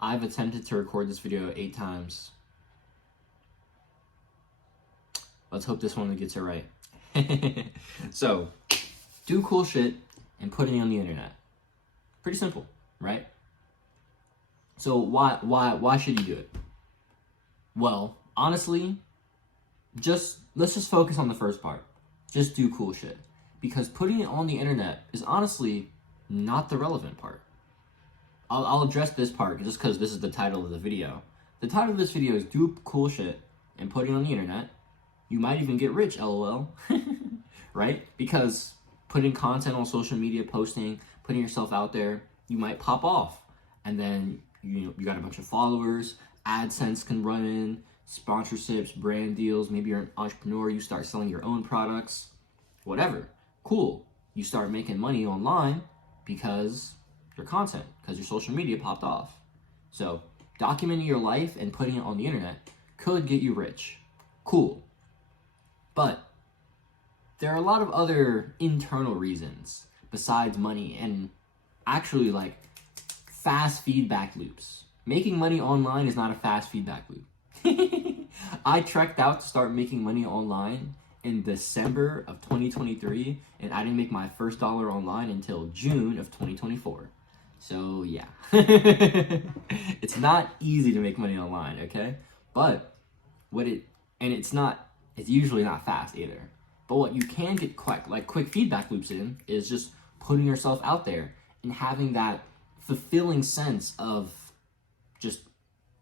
I've attempted to record this video 8 times. Let's hope this one gets it right. So, do cool shit and put it on the internet. Pretty simple, right? So why should you do it? Well, honestly, let's just focus on the first part. Just do cool shit. Because putting it on the internet is honestly not the relevant part. I'll address this part just because this is the title of the video. The title of this video is do cool shit and put it on the internet. You might even get rich, lol. Right? Because putting content on social media, posting, putting yourself out there, you might pop off. And then you got a bunch of followers, AdSense can run in, sponsorships, brand deals, maybe you're an entrepreneur, you start selling your own products, whatever. Cool. You start making money online because your content, because your social media popped off. So documenting your life and putting it on the internet could get you rich. Cool. But there are a lot of other internal reasons besides money and actually like fast feedback loops. Making money online is not a fast feedback loop. I trekked out to start making money online in December of 2023, and I didn't make my first dollar online until June of 2024. So yeah, it's not easy to make money online, okay? But it's usually not fast either. But what you can get quick feedback loops in is just putting yourself out there and having that fulfilling sense of just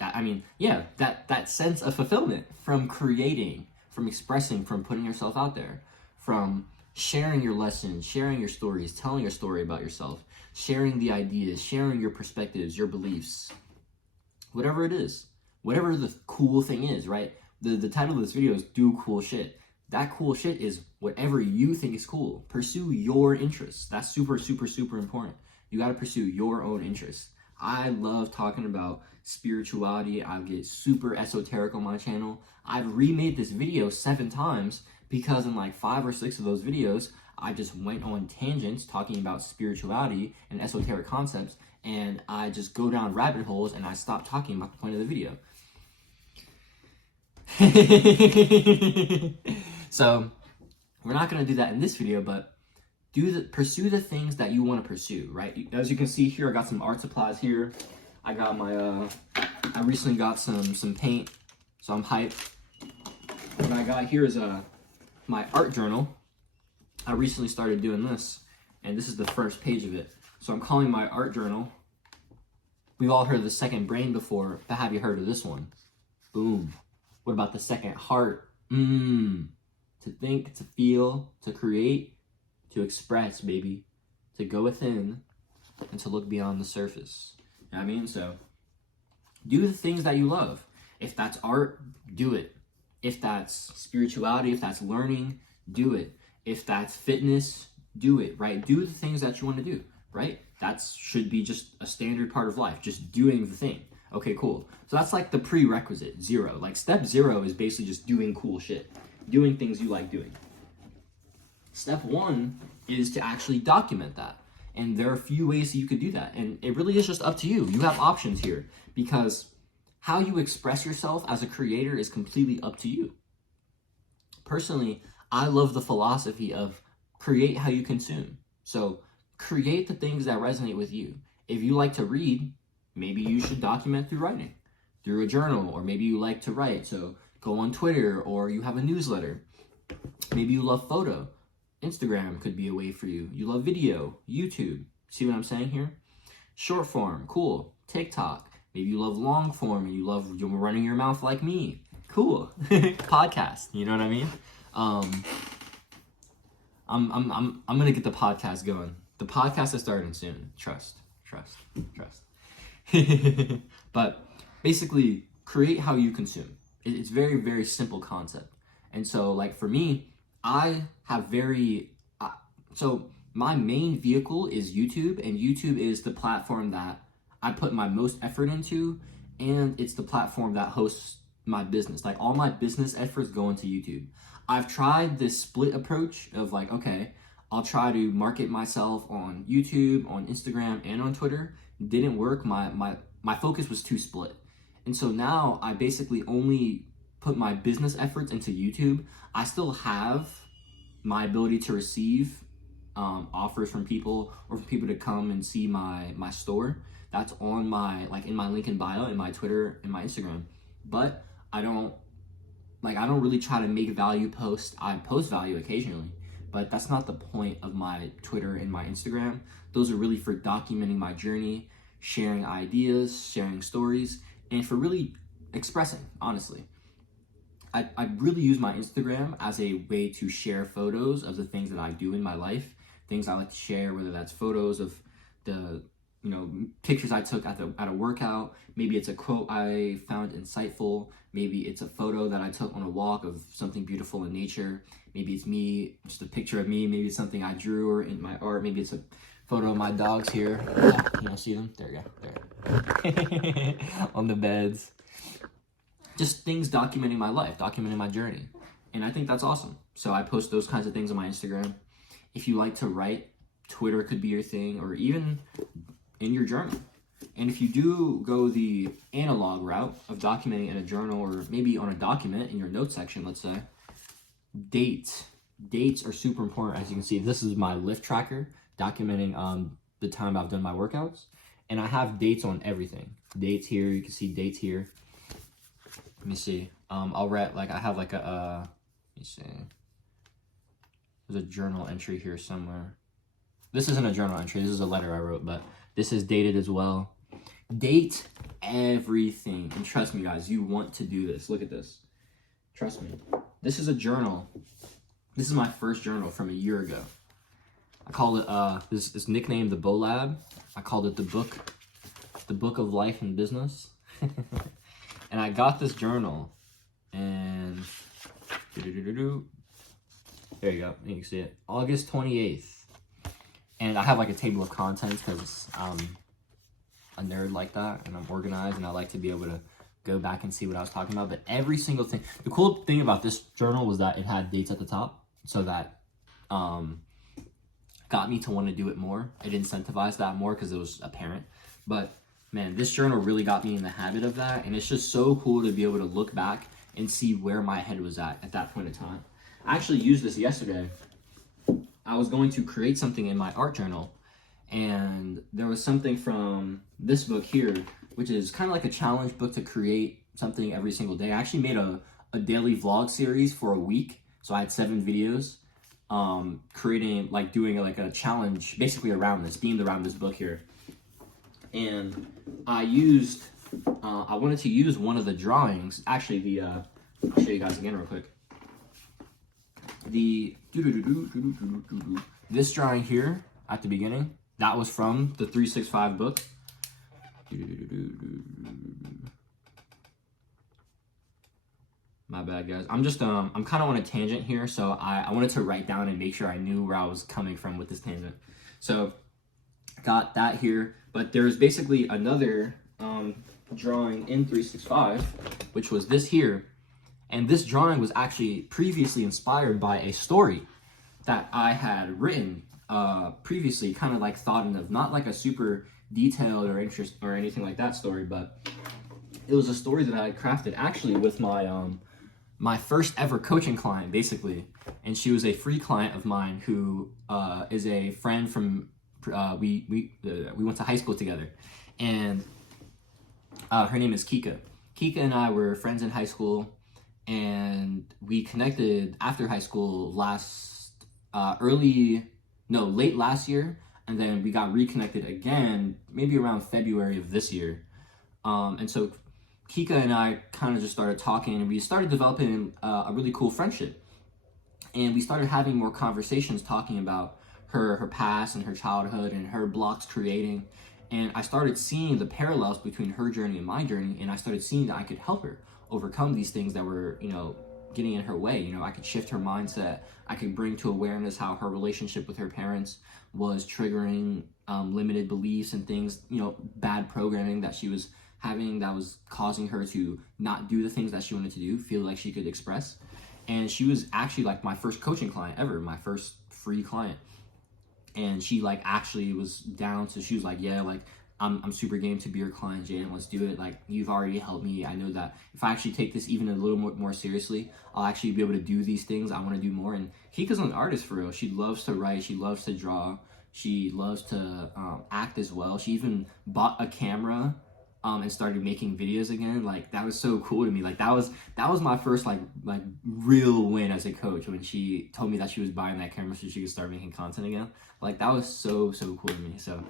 that sense of fulfillment from creating, from expressing, from putting yourself out there, from sharing your lessons, sharing your stories, telling your story about yourself, sharing the ideas, sharing your perspectives, your beliefs, whatever it is, whatever the cool thing is, right? The title of this video is do cool shit. That cool shit is whatever you think is cool. Pursue your interests. That's super, super, super important. You got to pursue your own interests. I love talking about spirituality. I get super esoteric on my channel. I've remade this video 7 times because in like 5 or 6 of those videos, I just went on tangents talking about spirituality and esoteric concepts, and I just go down rabbit holes and I stop talking about the point of the video. So we're not going to do that in this video, but pursue the things that you want to pursue, right? As you can see here, I got some art supplies here. I got my I recently got some paint, so I'm hyped. What I got here is my art journal. I recently started doing this, and this is the first page of it. So I'm calling my art journal. We've all heard of the second brain before, but have you heard of this one? Boom. What about the second heart? To think, to feel, to create, to express, baby. To go within and to look beyond the surface. You know what I mean? So do the things that you love. If that's art, do it. If that's spirituality, if that's learning, do it. If that's fitness, do it, right? Do the things that you want to do, right? That should be just a standard part of life, just doing the thing. Okay, cool. So that's like the prerequisite, 0. Like step 0 is basically just doing cool shit, doing things you like doing. Step 1 is to actually document that. And there are a few ways that you could do that. And it really is just up to you. You have options here because how you express yourself as a creator is completely up to you. Personally, I love the philosophy of create how you consume. So create the things that resonate with you. If you like to read, maybe you should document through writing, through a journal, or maybe you like to write. So go on Twitter, or you have a newsletter. Maybe you love photo. Instagram could be a way for you. You love video, YouTube. See what I'm saying here? Short form, cool. TikTok. Maybe you love long form and you love running your mouth like me. Cool. Podcast. You know what I mean? I'm gonna get the podcast going. The podcast is starting soon. Trust. But basically, create how you consume. It's very, very simple concept. And so, like for me, I have so my main vehicle is YouTube, and YouTube is the platform that I put my most effort into, and it's the platform that hosts my business. Like all my business efforts go into YouTube. I've tried this split approach of like, okay, I'll try to market myself on YouTube, on Instagram, and on Twitter. Didn't work. My my focus was too split. And so now I basically only put my business efforts into YouTube. I still have my ability to receive offers from people, or for people to come and see my store. That's on my, like, in my link in bio, in my Twitter, in my Instagram. But I don't really try to make value posts. I post value occasionally, but that's not the point of my Twitter and my Instagram. Those are really for documenting my journey, sharing ideas, sharing stories, and for really expressing, honestly. I really use my Instagram as a way to share photos of the things that I do in my life, things I like to share, whether that's photos of the, pictures I took at a workout. Maybe it's a quote I found insightful. Maybe it's a photo that I took on a walk of something beautiful in nature. Maybe it's me, just a picture of me. Maybe it's something I drew or in my art. Maybe it's a photo of my dogs here. You see them? There you go. There. On the beds. Just things documenting my life, documenting my journey. And I think that's awesome. So I post those kinds of things on my Instagram. If you like to write, Twitter could be your thing, or even in your journal. And if you do go the analog route of documenting in a journal, or maybe on a document in your notes section, let's say, dates are super important. As you can see, this is my lift tracker documenting the time I've done my workouts, and I have dates on everything. Dates here, you can see dates here. Let me see. I'll write, like, I have like a let me see. There's a journal entry here somewhere. This isn't a journal entry, this is a letter I wrote, but this is dated as well. Date everything. And trust me, guys, you want to do this. Look at this. Trust me. This is a journal. This is my first journal from a year ago. I call it, this nickname, the Bo Lab. I called it the book of life and business. And I got this journal, and there you go. You can see it. August 28th. And I have like a table of contents because I'm a nerd like that, and I'm organized, and I like to be able to go back and see what I was talking about. But every single thing, the cool thing about this journal was that it had dates at the top, so that got me to want to do it more. It incentivized that more because it was apparent. But man, this journal really got me in the habit of that, and it's just so cool to be able to look back and see where my head was at that point in time. I actually used this yesterday. I was going to create something in my art journal, and there was something from this book here, which is kind of like a challenge book to create something every single day. I actually made a daily vlog series for a week, so I had 7 videos creating, like, doing like a challenge basically around this, themed around this book here. And I wanted to use one of the drawings, actually I'll show you guys again real quick. This drawing here at the beginning, that was from the 365 book. My bad, guys. I'm kind of on a tangent here, so I wanted to write down and make sure I knew where I was coming from with this tangent. So got that here, but there's basically another drawing in 365, which was this here. And this drawing was actually previously inspired by a story that I had written previously, kind of like thought of, not like a super detailed or interest or anything like that story, but it was a story that I had crafted actually with my my first ever coaching client, basically. And she was a free client of mine who is a friend from we went to high school together, and her name is Kika. Kika and I were friends in high school, and we connected after high school late last year, and then we got reconnected again maybe around February of this year. And so Kika and I kind of just started talking, and we started developing a really cool friendship. And we started having more conversations talking about her past and her childhood and her blocks creating. And I started seeing the parallels between her journey and my journey, and I started seeing that I could help her overcome these things that were, getting in her way. I could shift her mindset. I could bring to awareness how her relationship with her parents was triggering limited beliefs and things, bad programming that she was having that was causing her to not do the things that she wanted to do, feel like she could express. And she was actually like my first coaching client ever, my first free client. And she actually was down, so she was like, yeah, I'm super game to be your client, Jaden. Let's do it. Like, you've already helped me. I know that if I actually take this even a little more seriously, I'll actually be able to do these things I want to do more. And Kika's an artist for real. She loves to write. She loves to draw. She loves to act as well. She even bought a camera and started making videos again. Like, that was so cool to me. Like, that was my first like real win as a coach, when she told me that she was buying that camera so she could start making content again. Like, that was so cool to me. So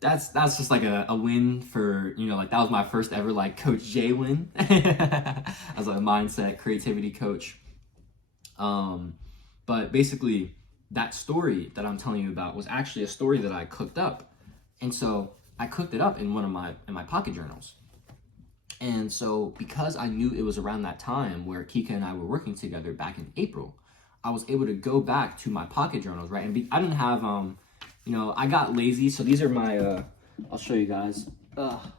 that's just like a win for, you know, like, that was my first ever like Coach J win as a mindset creativity coach. But basically, that story that I'm telling you about was actually a story that I cooked up. And so I cooked it up in my pocket journals. And so because I knew it was around that time where Kika and I were working together back in April, I was able to go back to my pocket journals, right? And I didn't have, you know, I got lazy. So these are my, I'll show you guys. Oh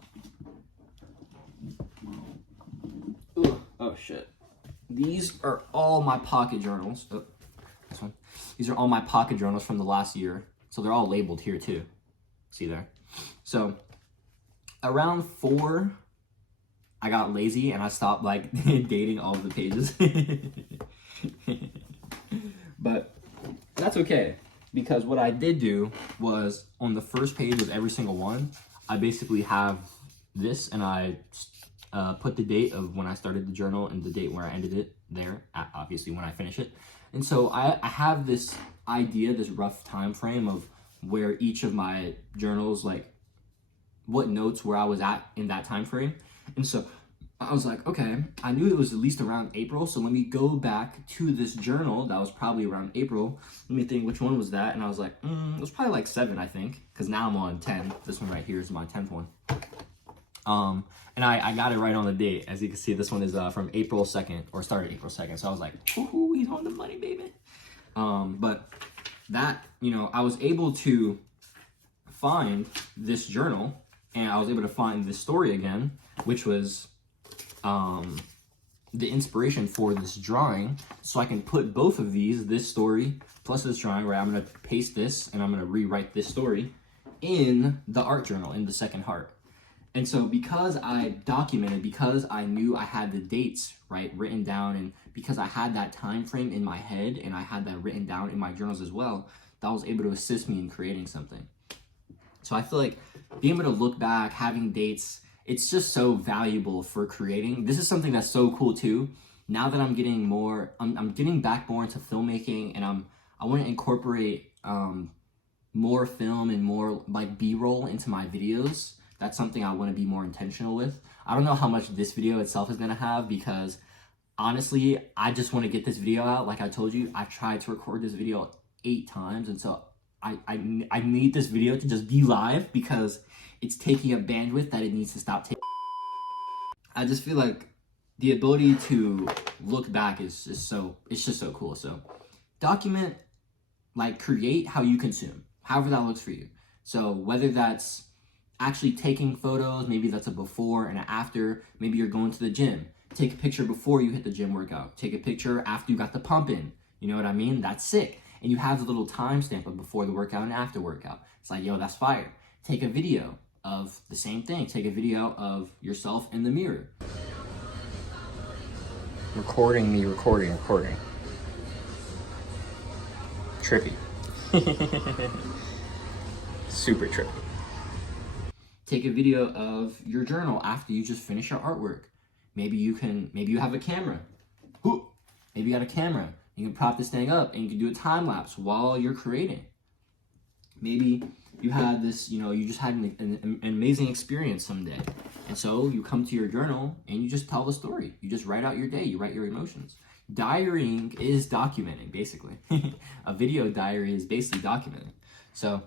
shit. These are all my pocket journals. Oh, this one. These are all my pocket journals from the last year. So they're all labeled here too. See there? So around 4, I got lazy and I stopped like dating all of the pages. But that's okay, because what I did do was, on the first page of every single one, I basically have this, and I put the date of when I started the journal and the date where I ended it there, obviously when I finish it. And so I have this idea, this rough time frame of where each of my journals, like what notes where I was at in that time frame. And so I was like, okay, I knew it was at least around April, so let me go back to this journal that was probably around April. Let me think, which one was that? And I was like, it was probably like 7, I think, because now I'm on 10. This one right here is my 10th one. And I got it right on the date. As you can see, this one is from April 2nd, or started April 2nd. So I was like, woohoo, he's on the money, baby. But that, you know, I was able to find this journal, and I was able to find this story again, which was the inspiration for this drawing. So I can put both of these, this story plus this drawing, where I'm going to paste this and I'm going to rewrite this story in the art journal, in the second heart. And so because I documented, because I knew I had the dates right written down, and because I had that time frame in my head and I had that written down in my journals as well, that was able to assist me in creating something. So I feel like being able to look back, having dates, it's just so valuable for creating. This is something that's so cool too. Now that I'm getting more, I'm getting back more into filmmaking, and I want to incorporate more film and more like B-roll into my videos. That's something I want to be more intentional with. I don't know how much this video itself is going to have, because honestly, I just want to get this video out. Like I told you, I tried to record this video 8 times, and so I need this video to just be live, because it's taking up bandwidth that it needs to stop taking. I just feel like the ability to look back is just so cool. So document, like create how you consume, however that looks for you. So whether that's actually taking photos, maybe that's a before and an after. Maybe you're going to the gym. Take a picture before you hit the gym workout. Take a picture after you got the pump in. You know what I mean? That's sick. And you have the little timestamp of before the workout and after workout. It's like, yo, that's fire. Take a video of the same thing. Take a video of yourself in the mirror. Recording. Trippy. Super trippy. Take a video of your journal after you just finish your artwork. Maybe you have a camera. Maybe you got a camera. You can prop this thing up and you can do a time lapse while you're creating. Maybe you had this, you know, you just had an amazing experience someday. And so you come to your journal and you just tell the story. You just write out your day. You write your emotions. Diarying is documenting, basically. A video diary is basically documenting. So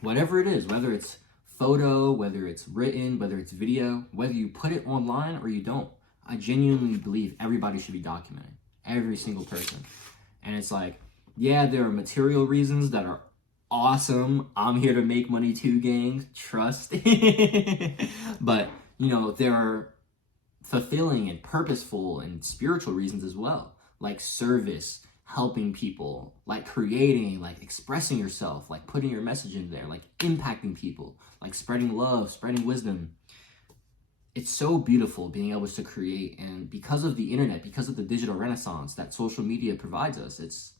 whatever it is, whether it's photo, whether it's written, whether it's video, whether you put it online or you don't, I genuinely believe everybody should be documenting. Every single person. And it's like, yeah, there are material reasons that are awesome. I'm here to make money too, gang. Trust. But, you know, there are fulfilling and purposeful and spiritual reasons as well. Like service, helping people, like creating, like expressing yourself, like putting your message in there, like impacting people, like spreading love, spreading wisdom. It's so beautiful being able to create, and because of the internet, because of the digital renaissance that social media provides us, it's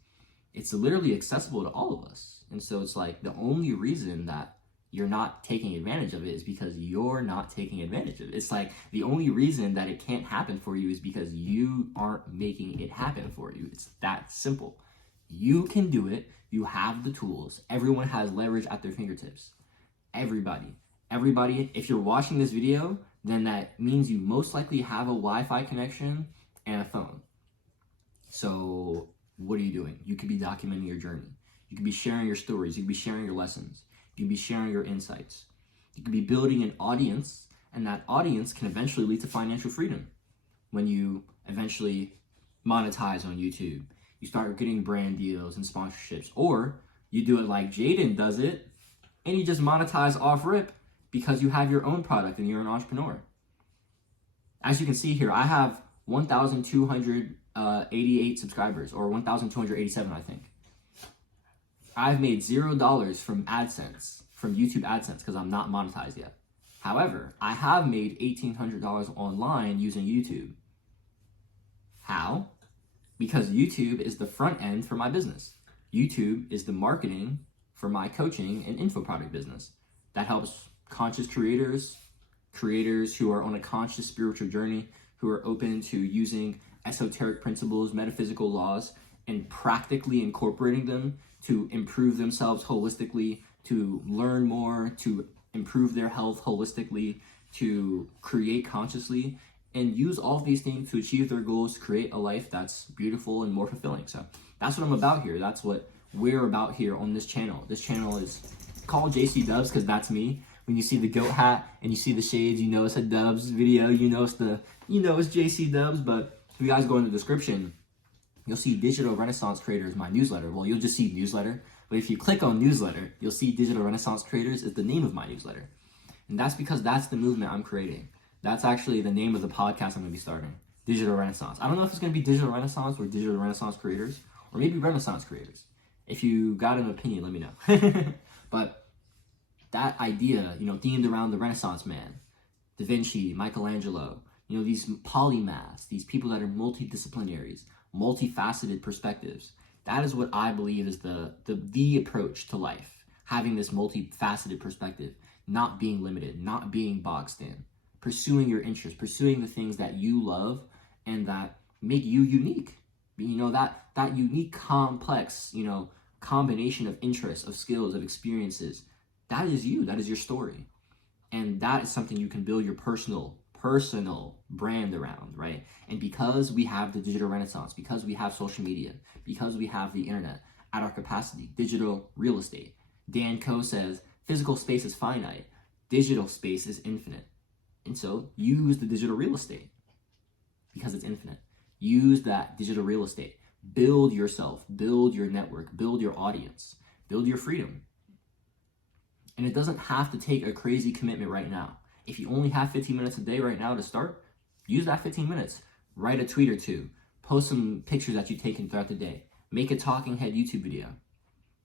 literally accessible to all of us. And so it's like the only reason that you're not taking advantage of it is because you're not taking advantage of it. It's like the only reason that it can't happen for you is because you aren't making it happen for you. It's that simple. You can do it. You have the tools. Everyone has leverage at their fingertips. Everybody. If you're watching this video, then that means you most likely have a Wi-Fi connection and a phone. So what are you doing? You could be documenting your journey. You could be sharing your stories. You could be sharing your lessons. You could be sharing your insights. You could be building an audience, and that audience can eventually lead to financial freedom. When you eventually monetize on YouTube, you start getting brand deals and sponsorships, or you do it like Jaden does it, and you just monetize off rip because you have your own product and you're an entrepreneur. As you can see here, I have 1,288 subscribers, or 1,287, I think. I've made $0 from AdSense, from YouTube AdSense, because I'm not monetized yet. However, I have made $1,800 online using YouTube. How? Because YouTube is the front end for my business. YouTube is the marketing for my coaching and info product business that helps conscious creators who are on a conscious spiritual journey, who are open to using esoteric principles, metaphysical laws, and practically incorporating them to improve themselves holistically, to learn more, to improve their health holistically, to create consciously, and use all of these things to achieve their goals, to create a life that's beautiful and more fulfilling. So that's what I'm about here. That's what we're about here on this channel. This channel is called JC Dubs because that's me. When you see the goat hat and you see the shades, you know it's a Dubs video. You know it's JC Dubs. But if you guys go in the description, you'll see Digital Renaissance Creators, my newsletter. Well, you'll just see newsletter. But if you click on newsletter, you'll see Digital Renaissance Creators is the name of my newsletter. And that's because that's the movement I'm creating. That's actually the name of the podcast I'm going to be starting. Digital Renaissance. I don't know if it's going to be Digital Renaissance or Digital Renaissance Creators, or maybe Renaissance Creators. If you got an opinion, let me know. But that idea, themed around the Renaissance man, Da Vinci, Michelangelo, these polymaths, these people that are multidisciplinaries, multifaceted perspectives. That is what I believe is the approach to life. Having this multifaceted perspective, not being limited, not being boxed in, pursuing your interests, pursuing the things that you love and that make you unique. That unique, complex, combination of interests, of skills, of experiences. That is you. That is your story. And that is something you can build your personal brand around, right? And because we have the digital renaissance, because we have social media, because we have the internet at our capacity, digital real estate. Dan Coe says, physical space is finite, digital space is infinite. And so use the digital real estate because it's infinite. Use that digital real estate. Build yourself, build your network, build your audience, build your freedom. And it doesn't have to take a crazy commitment right now. If you only have 15 minutes a day right now to start, use that 15 minutes. Write a tweet or two. Post some pictures that you've taken throughout the day. Make a talking head YouTube video.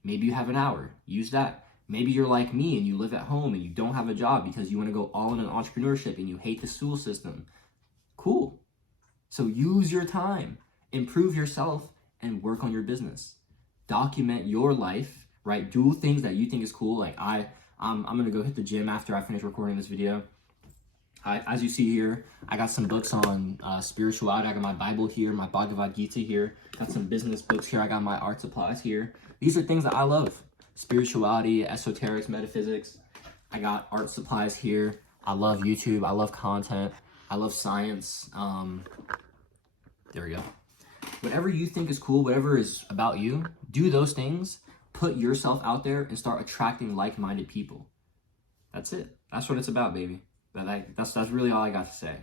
Maybe you have an hour. Use that. Maybe you're like me and you live at home and you don't have a job because you want to go all in on entrepreneurship and you hate the school system. Cool. So use your time. Improve yourself and work on your business. Document your life, right? Do things that you think is cool. Like I'm going to go hit the gym after I finish recording this video. As you see here, I got some books on spirituality. I got my Bible here, my Bhagavad Gita here. Got some business books here. I got my art supplies here. These are things that I love. Spirituality, esoterics, metaphysics. I got art supplies here. I love YouTube. I love content. I love science. There we go. Whatever you think is cool, whatever is about you, do those things. Put yourself out there and start attracting like-minded people. That's it. That's what it's about, baby. That's really all I got to say.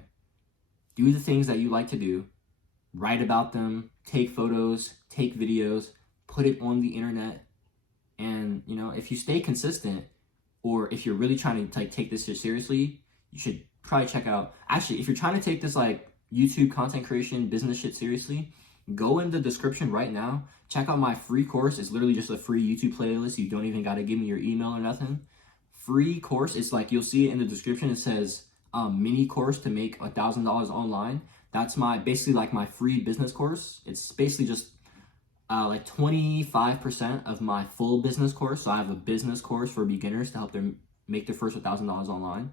Do the things that you like to do. Write about them. Take photos. Take videos. Put it on the internet. And, if you stay consistent, or if you're really trying to take this shit seriously, you should probably check out. Actually, if you're trying to take this YouTube content creation business shit seriously, go in the description right now. Check out my free course. It's literally just a free YouTube playlist. You don't even got to give me your email or nothing. Free course. It's like, you'll see it in the description. It says mini course to make $1,000 online. That's basically like my free business course. It's basically just like 25% of my full business course. So I have a business course for beginners to help them make their first $1,000 online.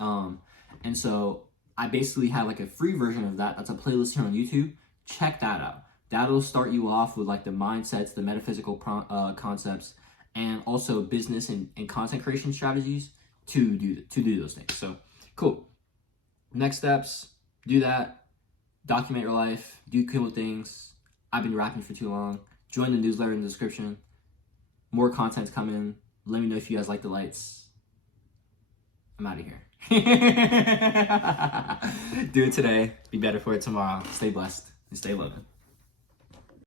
And so I basically have like a free version of that. That's a playlist here on YouTube. Check that out. That'll start you off with like the mindsets, the metaphysical concepts, and also business and content creation strategies to do those things. So cool. Next steps, do that. Document your life. Do cool things. I've been rapping for too long. Join the newsletter in the description. More content's coming. Let me know if you guys like the lights. I'm out of here. Do it today. Be better for it tomorrow. Stay blessed and stay loving.